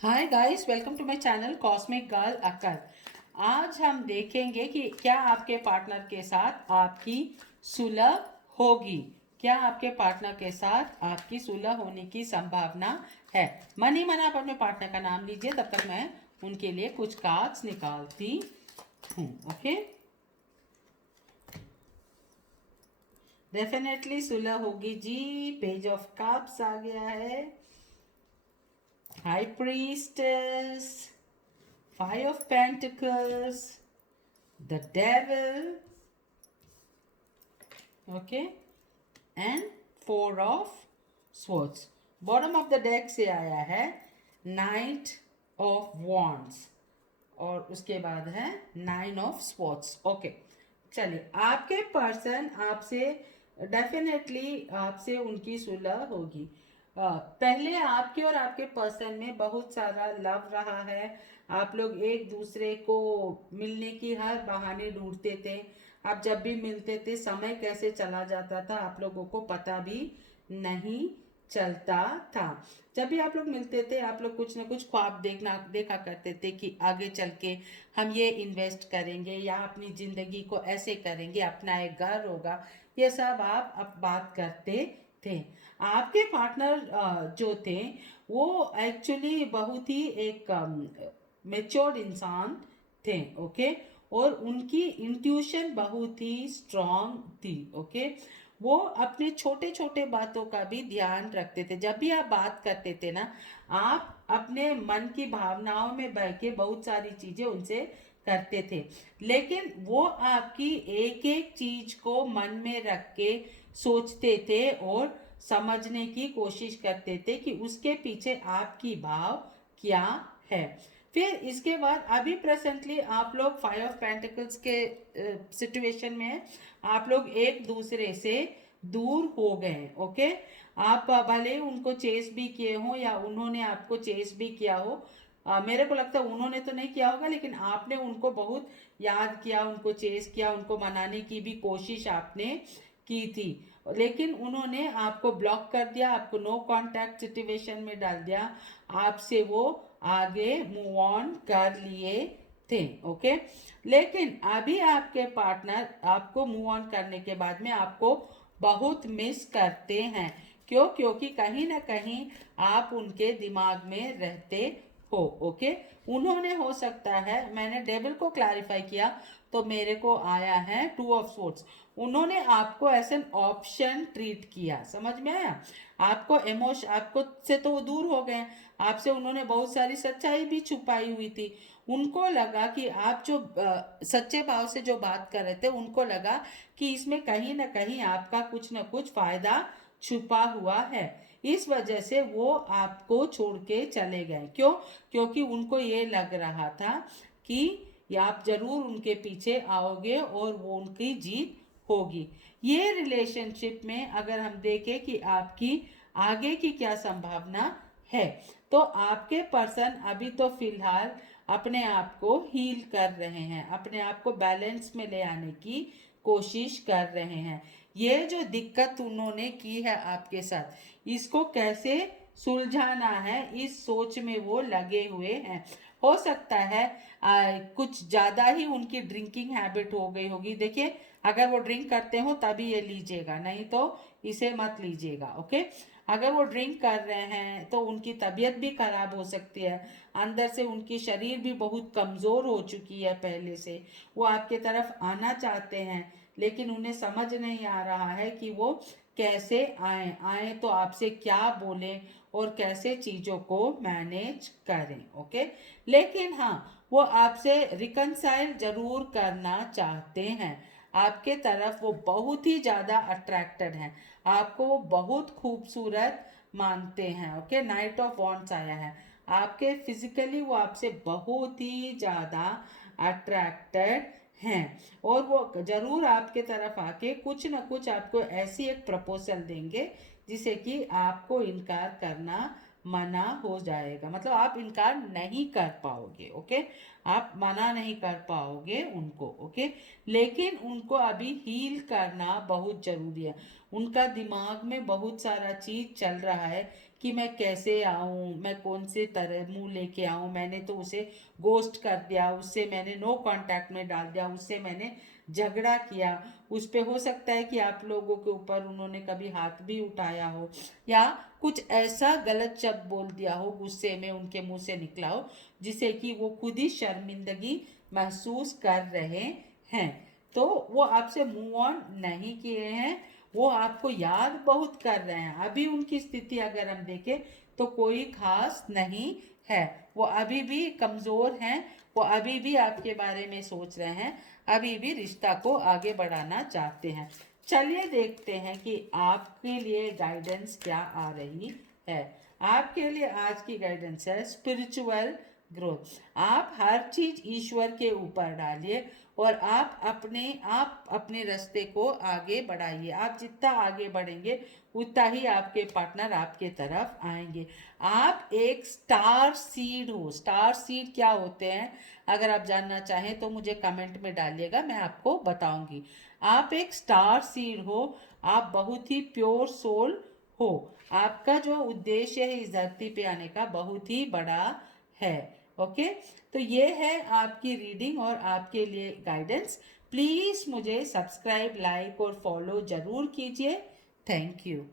Hi guys, welcome to my channel cosmic girl अक्कर। आज हम देखेंगे कि क्या आपके पार्टनर के साथ आपकी सुलह होगी। क्या आपके पार्टनर के साथ आपकी सुलह होने की संभावना है। मन ही मन आप अपने पार्टनर का नाम लीजिए, तब तक मैं उनके लिए कुछ कार्ड्स निकालती हूँ। ओके, डेफिनेटली सुलह होगी जी। पेज ऑफ कप्स आ गया है, high priestess, Five of Pentacles, the Devil, okay, and Four of Swords. Bottom of the deck से आया है Knight of Wands और उसके बाद है Nine of Swords. ओके, चलिए, आपके पर्सन आपसे डेफिनेटली आपसे उनकी सुलह होगी। पहले आपके और आपके पर्सन में बहुत सारा लव रहा है। आप लोग एक दूसरे को मिलने की हर बहाने ढूंढते थे। आप जब भी मिलते थे समय कैसे चला जाता था आप लोगों को पता भी नहीं चलता था। जब भी आप लोग मिलते थे आप लोग कुछ ना कुछ ख्वाब देखा करते थे कि आगे चल के हम ये इन्वेस्ट करेंगे या अपनी ज़िंदगी को ऐसे करेंगे, अपना एक घर होगा। ये सब आप अब बात करते थे। आपके पार्टनर जो थे वो एक्चुअली बहुत ही एक मेच्योर्ड इंसान थे। ओके, और उनकी इंट्यूशन बहुत ही स्ट्रांग थी। ओके, वो अपने छोटे छोटे बातों का भी ध्यान रखते थे। जब भी आप बात करते थे ना, आप अपने मन की भावनाओं में बह के बहुत सारी चीजें उनसे करते थे, लेकिन वो आपकी एक एक चीज को मन में रख के सोचते थे और समझने की कोशिश करते थे कि उसके पीछे आपकी भाव क्या है। फिर इसके बाद अभी प्रेजेंटली आप लोग फाइव ऑफ पेंटिकल्स के सिचुएशन में हैं। आप लोग एक दूसरे से दूर हो गए। ओके, आप भले ही उनको चेस भी किए हो या उन्होंने आपको चेस भी किया हो। मेरे को लगता है उन्होंने तो नहीं किया होगा, लेकिन आपने उनको बहुत याद किया, उनको चेस किया, उनको मनाने की भी कोशिश आपने की थी, लेकिन उन्होंने आपको ब्लॉक कर दिया, आपको नो कांटेक्ट सिचुएशन में डाल दिया। आपसे वो आगे मूव ऑन कर लिए थे। ओके, लेकिन अभी आपके पार्टनर आपको मूव ऑन करने के बाद में आपको बहुत मिस करते हैं। क्यों? क्योंकि कहीं ना कहीं आप उनके दिमाग में रहते हो। ओके, उन्होंने हो सकता है, मैंने डेविल को क्लैरिफाई किया तो मेरे को आया है टू ऑफ सोर्ड्स। उन्होंने आपको एज एन ऑप्शन ट्रीट किया, समझ में आया? आपको इमोशन, आपको से तो वो दूर हो गए, आपसे उन्होंने बहुत सारी सच्चाई भी छुपाई हुई थी। उनको लगा कि आप जो सच्चे भाव से जो बात कर रहे थे, उनको लगा कि इसमें कहीं ना कहीं आपका कुछ ना कुछ फायदा छुपा हुआ है। इस वजह से वो आपको छोड़ के चले गए। क्यों? क्योंकि उनको ये लग रहा था कि आप जरूर उनके पीछे आओगे और वो उनकी जीत होगी। ये रिलेशनशिप में अगर हम देखें कि आपकी आगे की क्या संभावना है, तो आपके पर्सन अभी तो फिलहाल अपने आप को हील कर रहे हैं, अपने आप को बैलेंस में ले आने की कोशिश कर रहे हैं। ये जो दिक्कत उन्होंने की है आपके साथ, इसको कैसे सुलझाना है इस सोच में वो लगे हुए हैं। हो सकता है कुछ ज़्यादा ही उनकी ड्रिंकिंग हैबिट हो गई होगी। देखिए, अगर वो ड्रिंक करते हो तभी ये लीजिएगा, नहीं तो इसे मत लीजिएगा। ओके, अगर वो ड्रिंक कर रहे हैं तो उनकी तबीयत भी खराब हो सकती है। अंदर से उनकी शरीर भी बहुत कमज़ोर हो चुकी है पहले से। वो आपके तरफ आना चाहते हैं, लेकिन उन्हें समझ नहीं आ रहा है कि वो कैसे आए आए तो आपसे क्या बोलें और कैसे चीज़ों को मैनेज करें। ओके, लेकिन हाँ, वो आपसे रिकनसाइल जरूर करना चाहते हैं। आपके तरफ वो बहुत ही ज़्यादा अट्रैक्टेड हैं, आपको वो बहुत खूबसूरत मानते हैं। ओके, नाइट ऑफ वॉन्ट्स आया है। आपके फिजिकली वो आपसे बहुत ही ज़्यादा अट्रैक्टेड हैं और वो जरूर आपके तरफ आके कुछ ना कुछ आपको ऐसी एक प्रपोजल देंगे जिसे कि आपको इनकार करना मना हो जाएगा। मतलब आप इनकार नहीं कर पाओगे। ओके, आप मना नहीं कर पाओगे उनको। ओके, लेकिन उनको अभी हील करना बहुत जरूरी है। उनका दिमाग में बहुत सारा चीज चल रहा है कि मैं कैसे आऊँ, मैं कौन से तरह मुंह लेके आऊँ। मैंने तो उसे गोस्ट कर दिया, उससे मैंने नो कांटेक्ट में डाल दिया, उससे मैंने झगड़ा किया। उस पे हो सकता है कि आप लोगों के ऊपर उन्होंने कभी हाथ भी उठाया हो, या कुछ ऐसा गलत शब्द बोल दिया हो गुस्से में उनके मुंह से निकला हो, जिसे कि वो खुद ही शर्मिंदगी महसूस कर रहे हैं। तो वो आपसे मूव ऑन नहीं किए हैं, वो आपको याद बहुत कर रहे हैं। अभी उनकी स्थिति अगर हम देखें तो कोई खास नहीं है, वो अभी भी कमज़ोर हैं, वो अभी भी आपके बारे में सोच रहे हैं, अभी भी रिश्ता को आगे बढ़ाना चाहते हैं। चलिए देखते हैं कि आपके लिए गाइडेंस क्या आ रही है। आपके लिए आज की गाइडेंस है स्पिरिचुअल ग्रोथ। आप हर चीज ईश्वर के ऊपर डालिए और आप अपने रास्ते को आगे बढ़ाइए। आप जितना आगे बढ़ेंगे उतना ही आपके पार्टनर आपके तरफ आएंगे। आप एक स्टार सीड हो। स्टार सीड क्या होते हैं, अगर आप जानना चाहें तो मुझे कमेंट में डालिएगा, मैं आपको बताऊंगी। आप एक स्टार सीड हो, आप बहुत ही प्योर सोल हो। आपका जो उद्देश्य है इस धरती पे आने का बहुत ही बड़ा है। ओके, तो ये है आपकी रीडिंग और आपके लिए गाइडेंस। प्लीज़ मुझे सब्सक्राइब, लाइक और फॉलो ज़रूर कीजिए। Thank you.